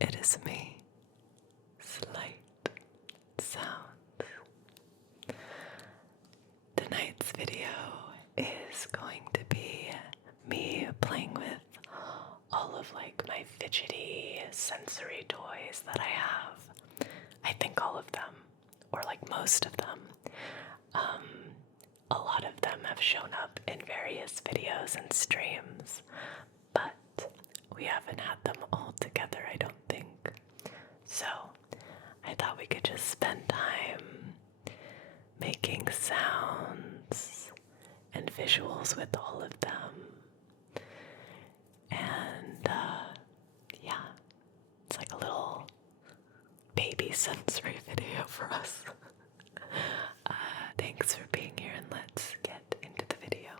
it is me, Slight Sounds. Tonight's video is going to be me playing with all of my fidgety sensory toys that I have. I think all of them, or most of them. A lot of them have shown up in various videos and streams, but we haven't had them all together, I don't think. So I thought we could just spend time making sounds and visuals with all of them. And yeah, it's like a little baby sensory video for us. Thanks for being here, and let's get into the video.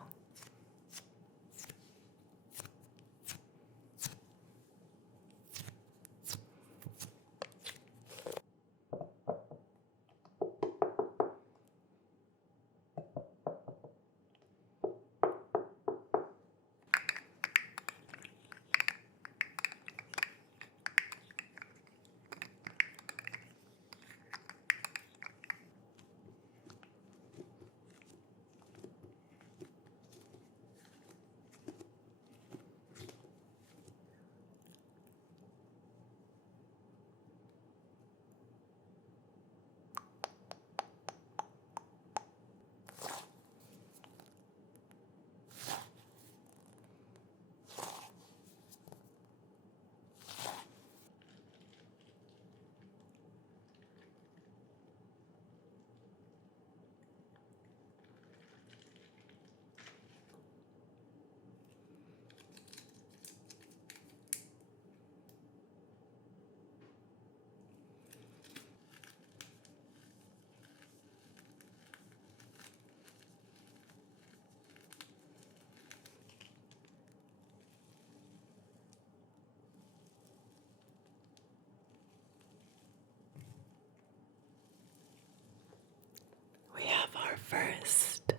We have our first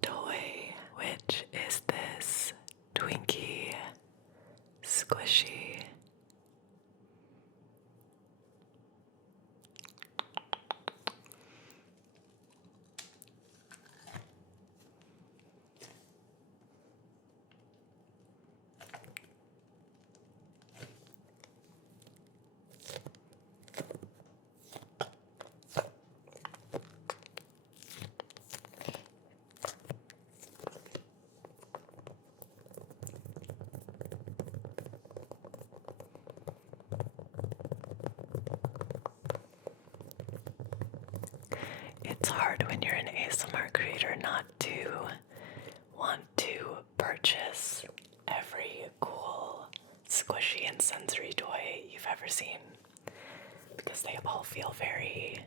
toy, which is this Twinkie squishy. It's hard when you're an ASMR creator not to want to purchase every cool, squishy, and sensory toy you've ever seen, because they all feel very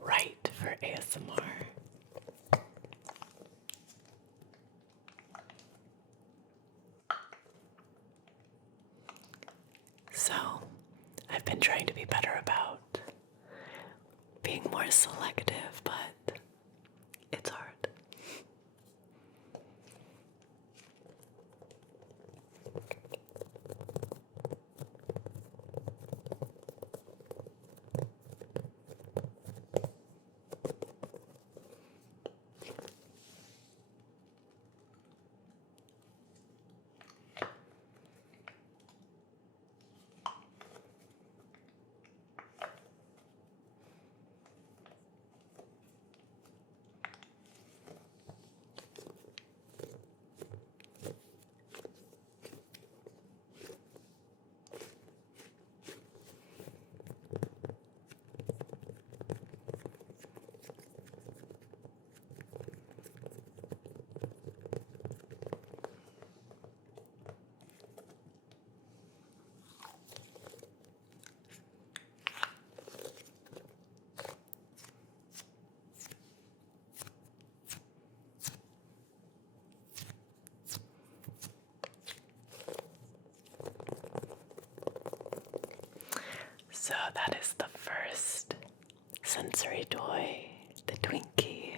right for ASMR. So, I've been trying to be better about being more selective, but it's hard. So that is the first sensory toy, the Twinkie.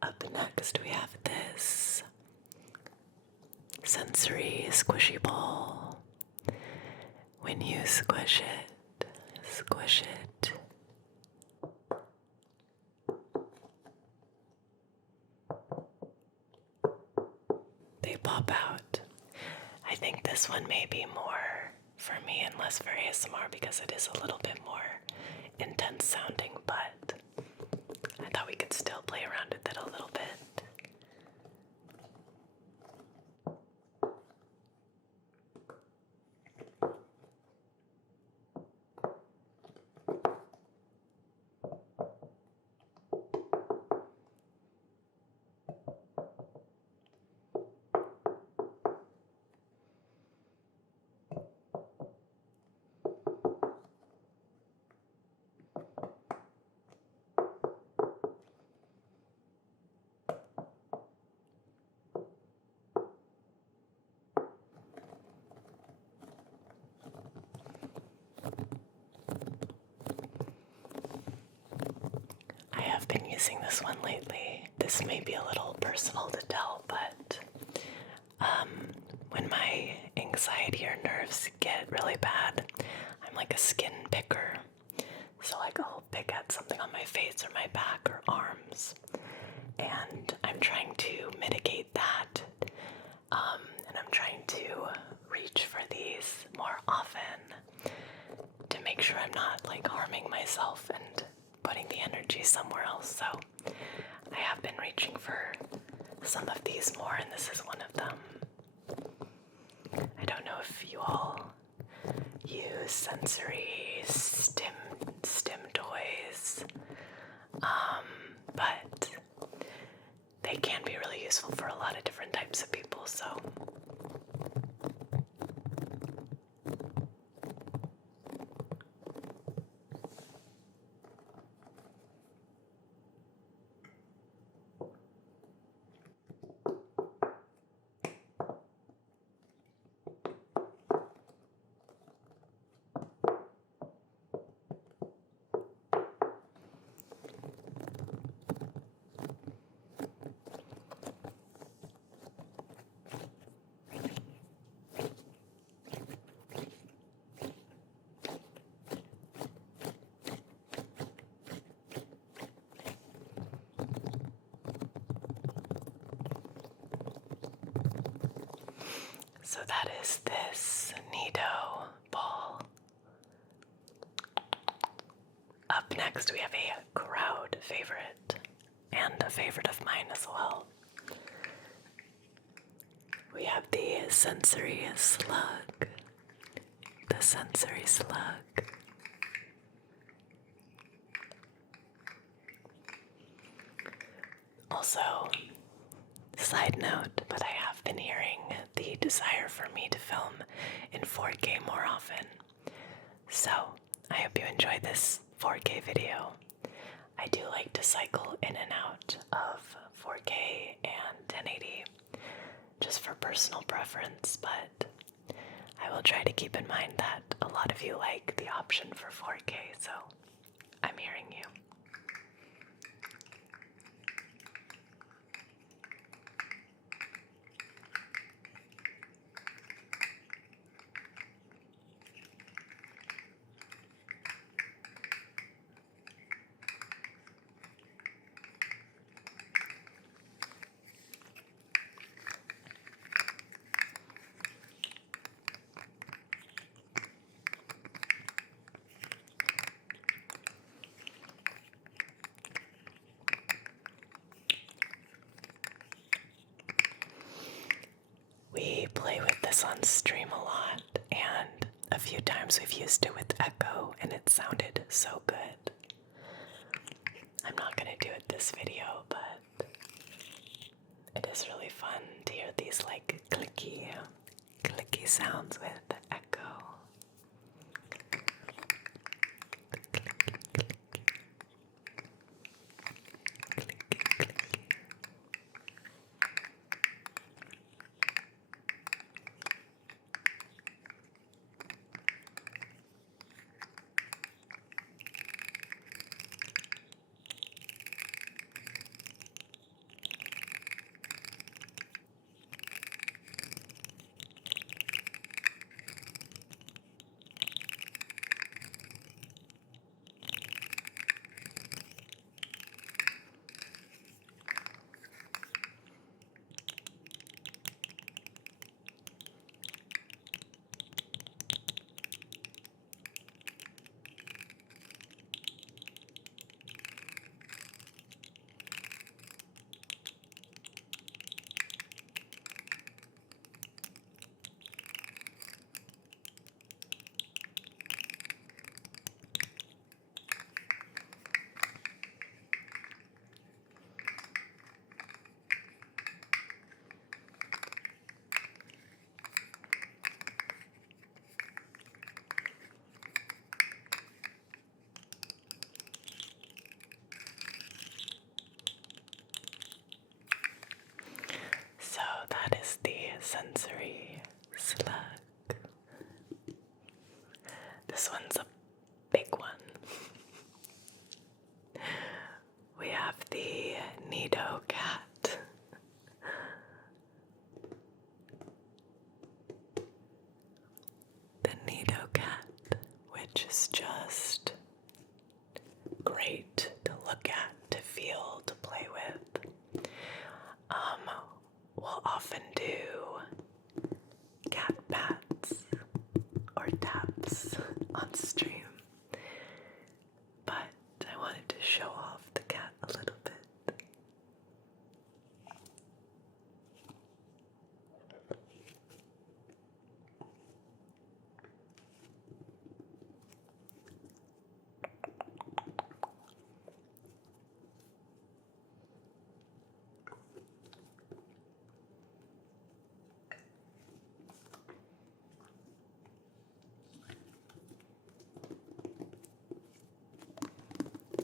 Up next we have this sensory squishy ball. When you squish it, they pop out. I think this one may be more for me and less for ASMR because it is a little bit more intense sounding, but I thought we could still play around with it a little bit. I've been using this one lately. This may be a little personal to tell, but when my anxiety or nerves get really bad, I'm like a skin picker. So like I'll pick at something on my face or my back or arms, and I'm trying to mitigate that. And I'm trying to reach for these more often to make sure I'm not like harming myself and putting the energy somewhere else. So I have been reaching for some of these more, and this is one of them. I don't know if you all use sensory stim toys, but they can be really useful for a lot of different types of people, so So that is this Nido ball. Up next we have a crowd favorite, and a favorite of mine as well. We have the sensory slug. The sensory slug. Also, side note, but I have been hearing the desire for me to film in 4K more often. So, I hope you enjoy this 4K video. I do like to cycle in and out of 4K and 1080 just for personal preference, but I will try to keep in mind that a lot of you like the option for 4K, so I'm hearing you. We play with this on stream a lot, and a few times we've used it with echo, and it sounded so good. I'm not going to do it this video, but it is really fun to hear these like clicky sounds with echo. sensory slug. This one's a big one. We have the Nido cat. The Nido cat, which is just great to look at, to feel, to play with. We'll often do cat pats or taps on stream, but I wanted to show off the cat a little bit.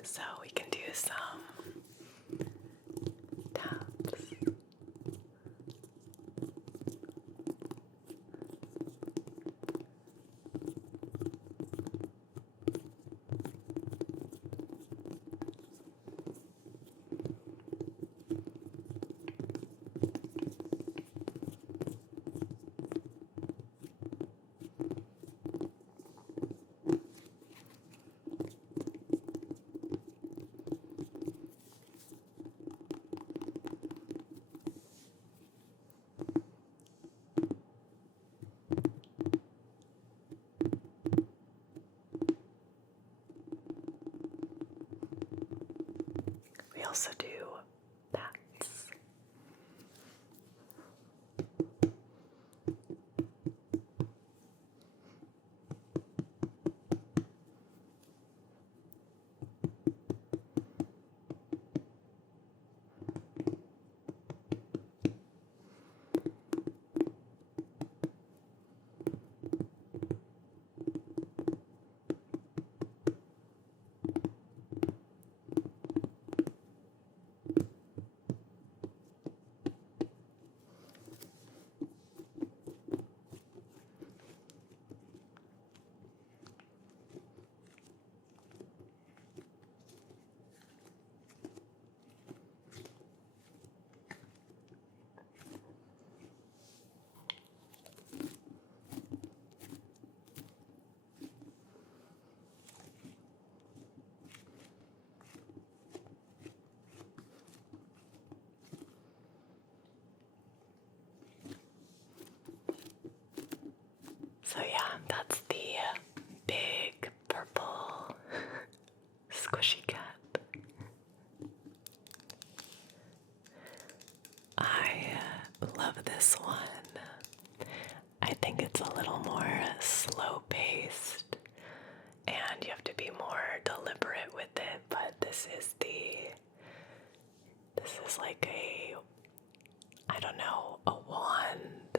So we can do some taps. We also do bats. So yeah, that's the big purple squishy cat. I love this one. I think it's a little more slow paced and you have to be more deliberate with it, but this is like I don't know, a wand,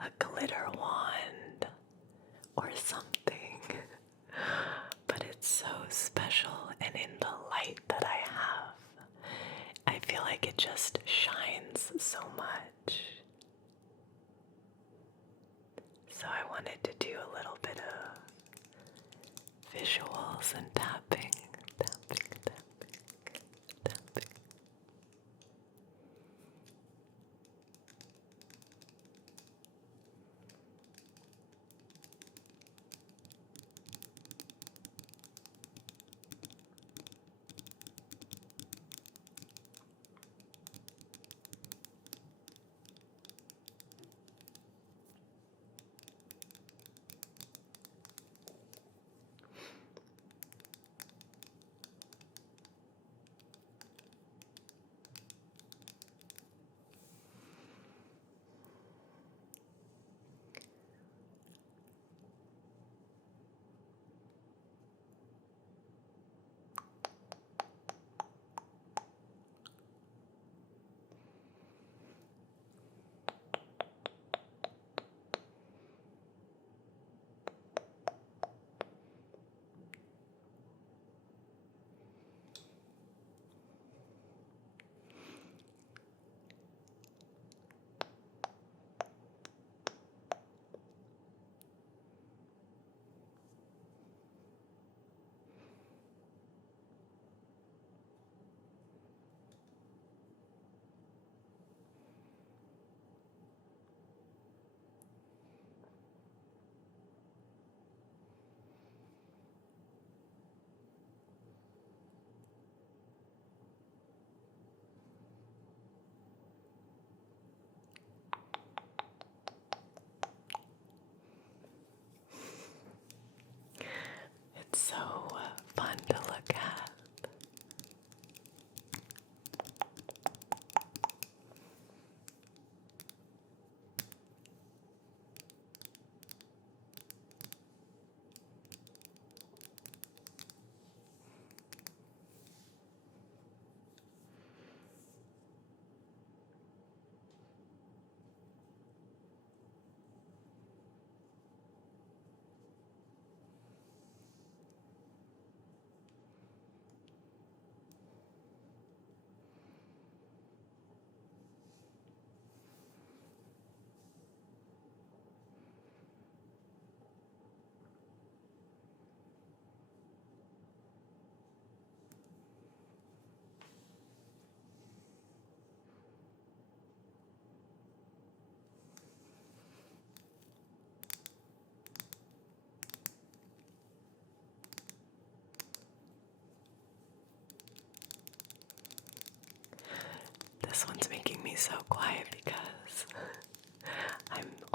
a glitter wand or something, but it's so special, and in the light that I have, I feel like it just shines so much. So I wanted to do a little bit of visuals and tapping, tapping, tapping, tapping.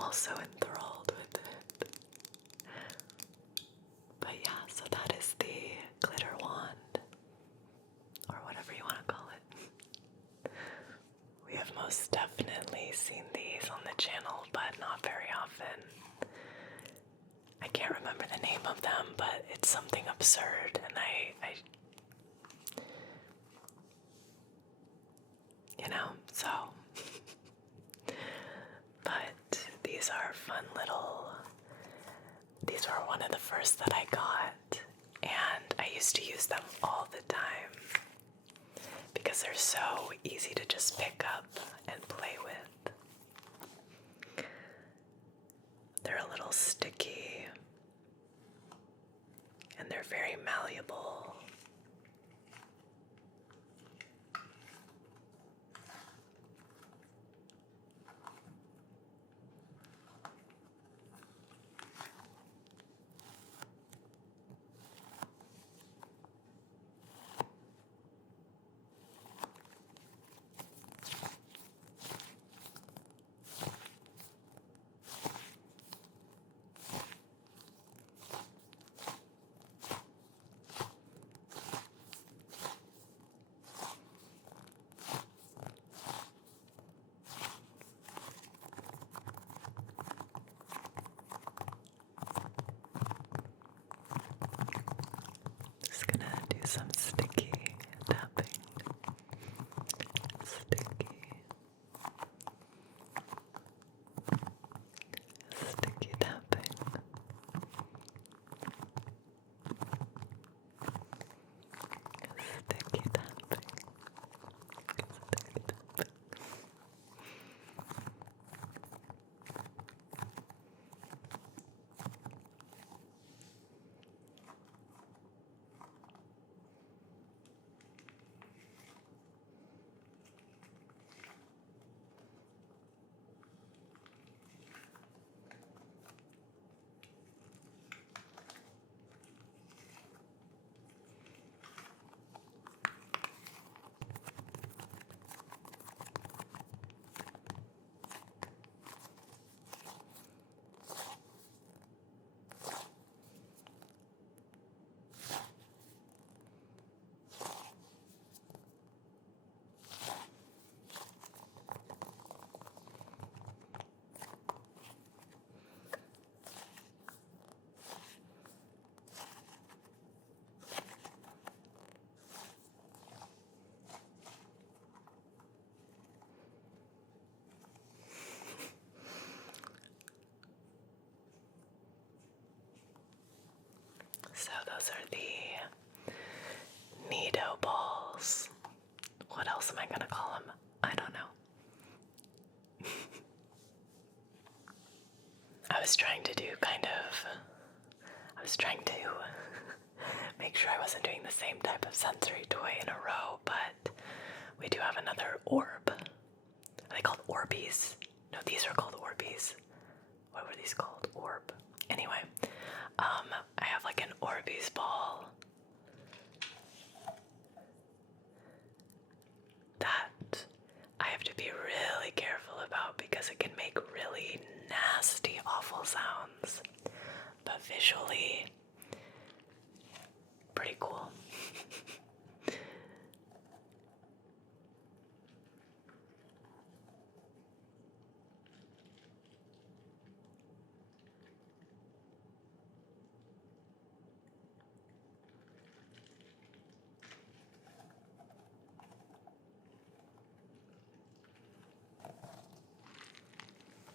also enthralled with it. But yeah, so that is the glitter wand, or whatever you want to call it. We have most definitely seen these on the channel, but not very often. I can't remember the name of them, but it's something absurd, and I you know, so. But these are fun little, these were one of the first that I got, and I used to use them all the time because they're so easy to just pick up and play with. They're a little sticky, and they're very malleable. Just gonna do some sticky tapping. Sticky tapping. Sticky tapping. So those are the Nido balls. What else am I gonna call them? I don't know. I was trying to make sure I wasn't doing the same type of sensory toy in a row, but we do have another orb. Are they called Orbeez? No, these are called Orbeez. What were these called? Orb. Anyway, I have like an Orbeez ball that I have to be really careful about because it can make really nasty, awful sounds. But visually, pretty cool.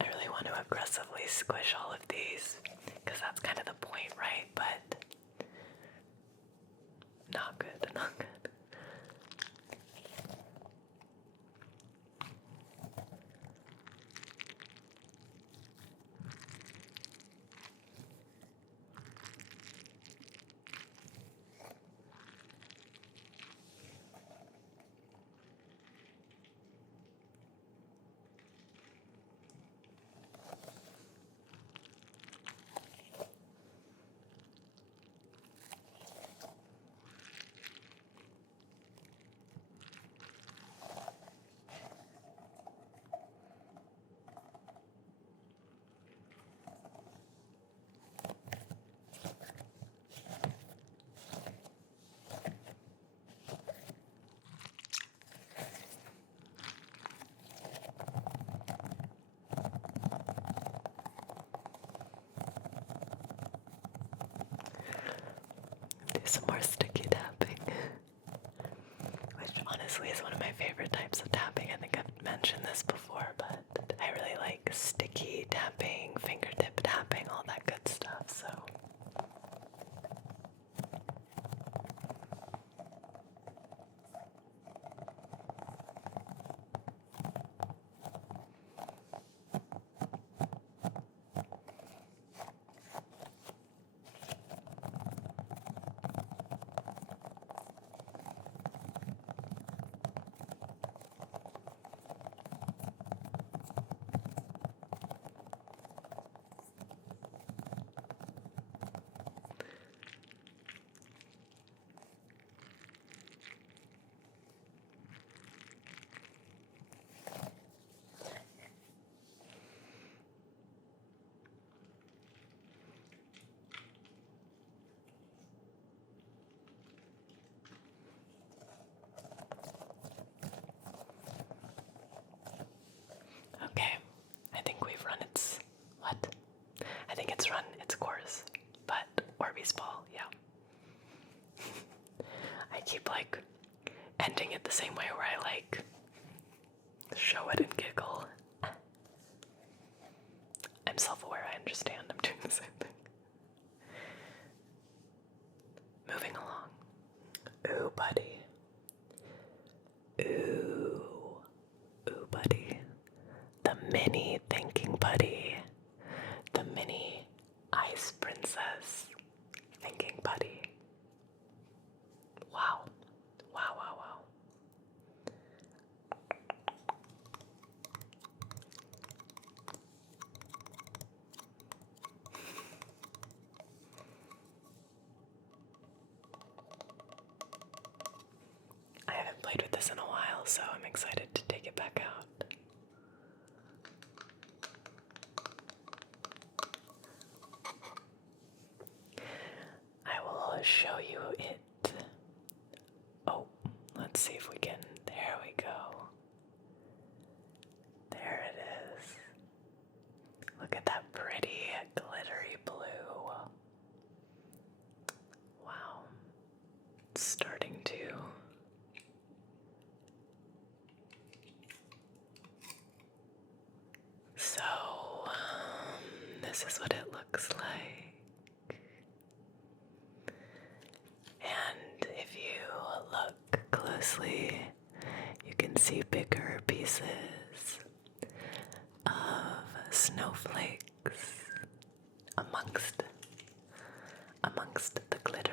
I really want to aggressively squish all of these because that's kind of the point, right? But not good, not good. some more sticky tapping. Which honestly is one of my favorite types of tapping. I think I've mentioned this before, but I really like sticky tapping, fingertip tapping, all that good stuff, so. Okay, I think we've run its, what? I think it's run its course, but Orbeez ball, yeah. I keep like ending it the same way where I like show it and giggle. I'm self-aware, I understand, I'm doing the same thing. Moving along. Ooh, buddy. Ooh. Ooh, buddy. The mini thinking buddy. The mini ice princess thinking buddy. Wow. Wow, wow, wow. I haven't played with this in a while, so I'm excited to take it back out. I will show you it. Oh, let's see if we can. There we go. There it is. Look at that pretty glittery blue. Wow. It's starting to. So, this is what it looks like. And if you look closely, you can see bigger pieces of snowflakes amongst the glitter.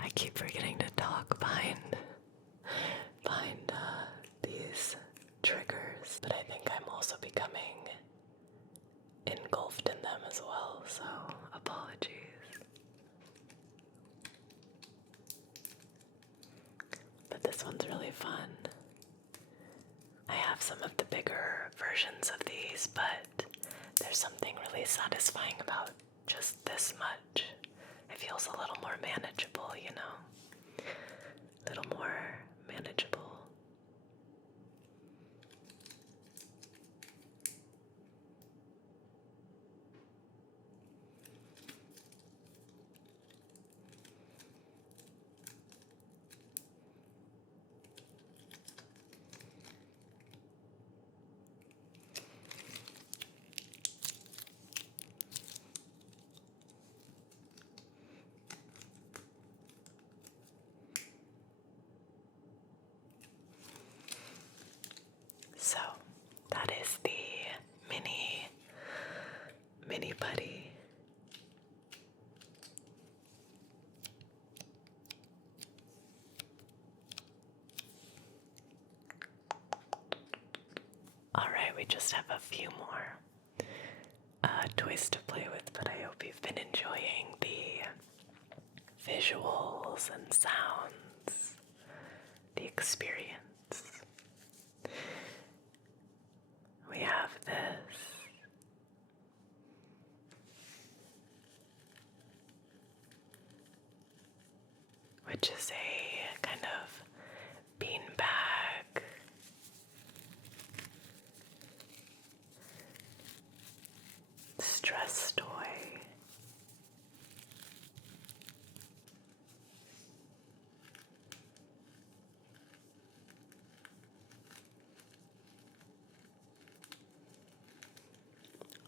I keep forgetting to talk behind these triggers, but I think I'm also becoming engulfed in them as well, so apologies. But this one's really fun. I have some of the bigger versions of these, but there's something really satisfying about just this much. It feels a little more manageable, you know? A little more manageable. we just have a few more toys to play with, but I hope you've been enjoying the visuals and sounds, the experience. We have this, which is a kind of beanbag stress toy.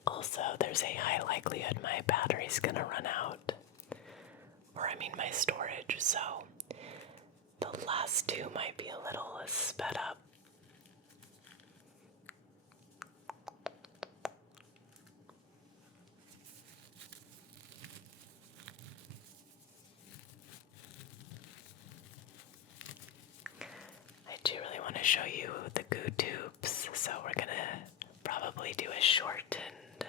Also, there's a high likelihood my battery's gonna run out, or I mean my storage, so the last two might be a little sped up. I do really want to show you the goo tubes, so we're gonna probably do a shortened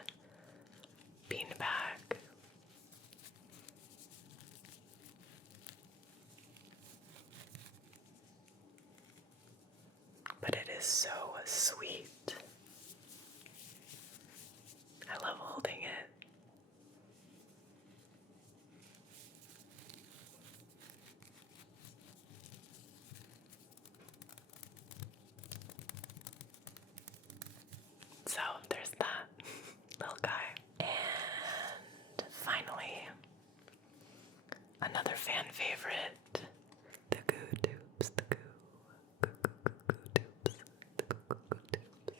beanbag. But it is so sweet. I love holding it. So there's that little guy. And finally, another fan favorite, the goo tubes, the goo tubes, the goo tubes.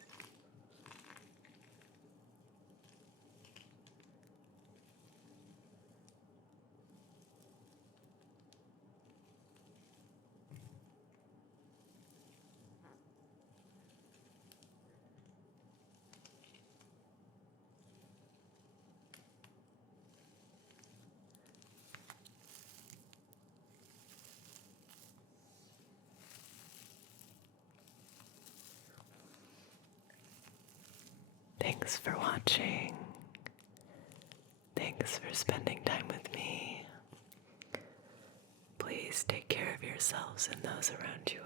Thanks for watching. Thanks for spending time with me. Please take care of yourselves and those around you,